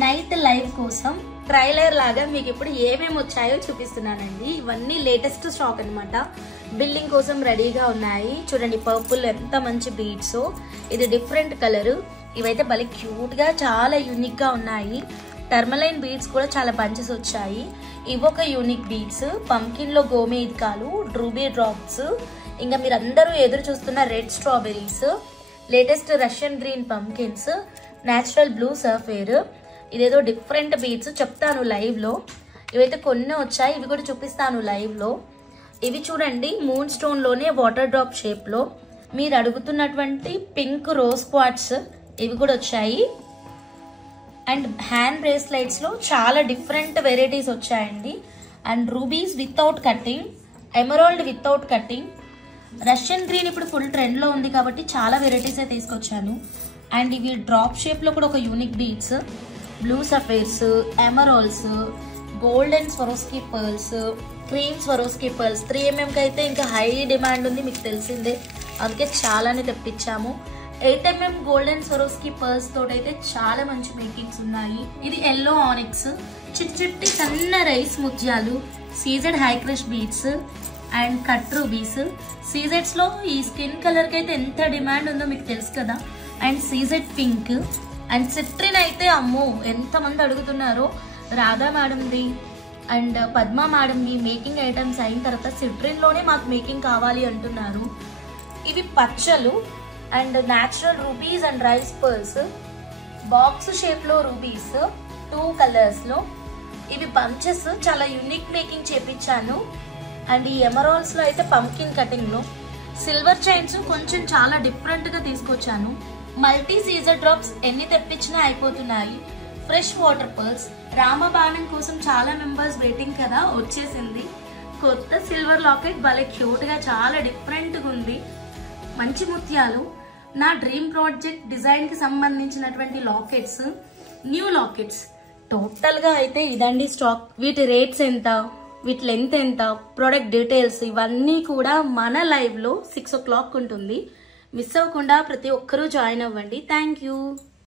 Night live కోసం trailer లాగా మీకు ఇప్పుడు ఏమేమి వచ్చాయో చూపిస్తున్నానండి. ఇవన్నీ లేటెస్ట్ స్టాక్ అన్నమాట. బిల్డింగ్ కోసం రెడీగా ఉన్నాయి. చూడండి పర్పుల్ ఎంత మంచి బీడ్స్. ఇది డిఫరెంట్ కలర్. ఇవైతే భలే క్యూట్ గా చాలా యూనిక్ గా ఉన్నాయి. టర్మలైన్ బీడ్స్ కూడా చాలా బంచెస్ వచ్చాయి. ఇవొక యూనిక్ బీడ్స్. పంకిన్ లో గోమేధికాలు, డ్రూబీ డ్రాప్స్, ఇంకా మీరు అందరూ ఎదురు చూస్తున్న red strawberries, latest Russian green pumpkins, natural blue sapphire. ఇదేదో డిఫరెంట్ బీడ్స్ చెప్తాను లైవ్ లో. ఇవైతే కొన్ని వచ్చాయి, ఇవి కూడా చూపిస్తాను లైవ్ లో. ఇవి చూడండి మూన్ స్టోన్ లోనే వాటర్ డ్రాప్ షేప్ లో మీరు అడుగుతున్నటువంటి పింక్ రోజ్ క్వార్ట్స్ ఇవి కూడా వచ్చాయి. అండ్ హ్యాండ్ బ్రేస్లెట్స్ లో చాలా డిఫరెంట్ వెరైటీస్ వచ్చాయండి. And rubies without cutting, emerald without cutting, Russian green ఇప్పుడు ఫుల్ ట్రెండ్ లో ఉంది కాబట్టి చాలా వెరైటీస్ తీసుకొచ్చాను. అండ్ ఇవి డ్రాప్ షేప్ లో కూడా ఒక unique beads, blue sapphires, emeralds, golden Swarovski pearls, cream Swarovski pearls. 3mm కి అయితే ఇంకా హై డిమాండ్ ఉంది మీకు తెలిసిందే, అందుకే చాలానే తెప్పించాము. 8mm గోల్డెన్ స్వరోస్కీ పర్ల్స్ తోటి అయితే చాలా మంచి మేకింగ్స్ ఉన్నాయి. ఇది ఎల్లో ఆనిక్స్, చిట్టి సన్న రైస్ ముత్యాలు, CZ high crush beads and cut rubies. సీజెడ్స్ లో ఈ స్కిన్ కలర్ కి అయితే ఎంత డిమాండ్ ఉందో మీకు తెలుసు కదా. And CZ pink and citrine అయితే అమ్మో ఎంత మంది అడుగుతున్నారో. రాధా మేడంది అండ్ పద్మా మేడంది మేకింగ్ ఐటమ్స్ అయిన తర్వాత సిట్రిన్ లోనే మాకు మేకింగ్ కావాలి అంటున్నారు. ఇవి పచ్చలు and natural rubies and rice pearls, box shape లో రూబీస్ 2 కలర్స్ లో. ఇవి బంచెస్ చాలా యూనిక్ మేకింగ్ చేపించాను. అండ్ ఈ ఎమరాల్డ్స్ లో అయితే పంకిన్ కటింగ్ లో. సిల్వర్ చైన్స్ కొంచెం చాలా డిఫరెంట్ గా తీసుకొచ్చాను. మల్టీ సీజర్ డ్రాప్స్ ఎన్ని తెప్పించినా అయిపోతున్నాయి. ఫ్రెష్ వాటర్ పర్ల్స్, రామబాణం కోసం చాలా మెంబర్స్ వెయిటింగ్ కదా, వచ్చేసింది. కొత్త సిల్వర్ లాకెట్ భలే క్యూట్ గా చాలా డిఫరెంట్ గా ఉంది. మంచి ముత్యాలు, నా డ్రీమ్ ప్రాజెక్ట్ డిజైన్ కి సంబంధించినటువంటి లాకెట్స్, న్యూ లాకెట్స్. టోటల్ గా అయితే ఇదండి స్టాక్. వీటి రేట్స్ ఎంత, వీటి లెంత్ ఎంత, ప్రోడక్ట్ డీటెయిల్స్ ఇవన్నీ కూడా మన లైవ్ లో 6 o'clock ఉంటుంది. మిస్ అవ్వకుండా ప్రతి ఒక్కరూ జాయిన్ అవ్వండి. Thank you.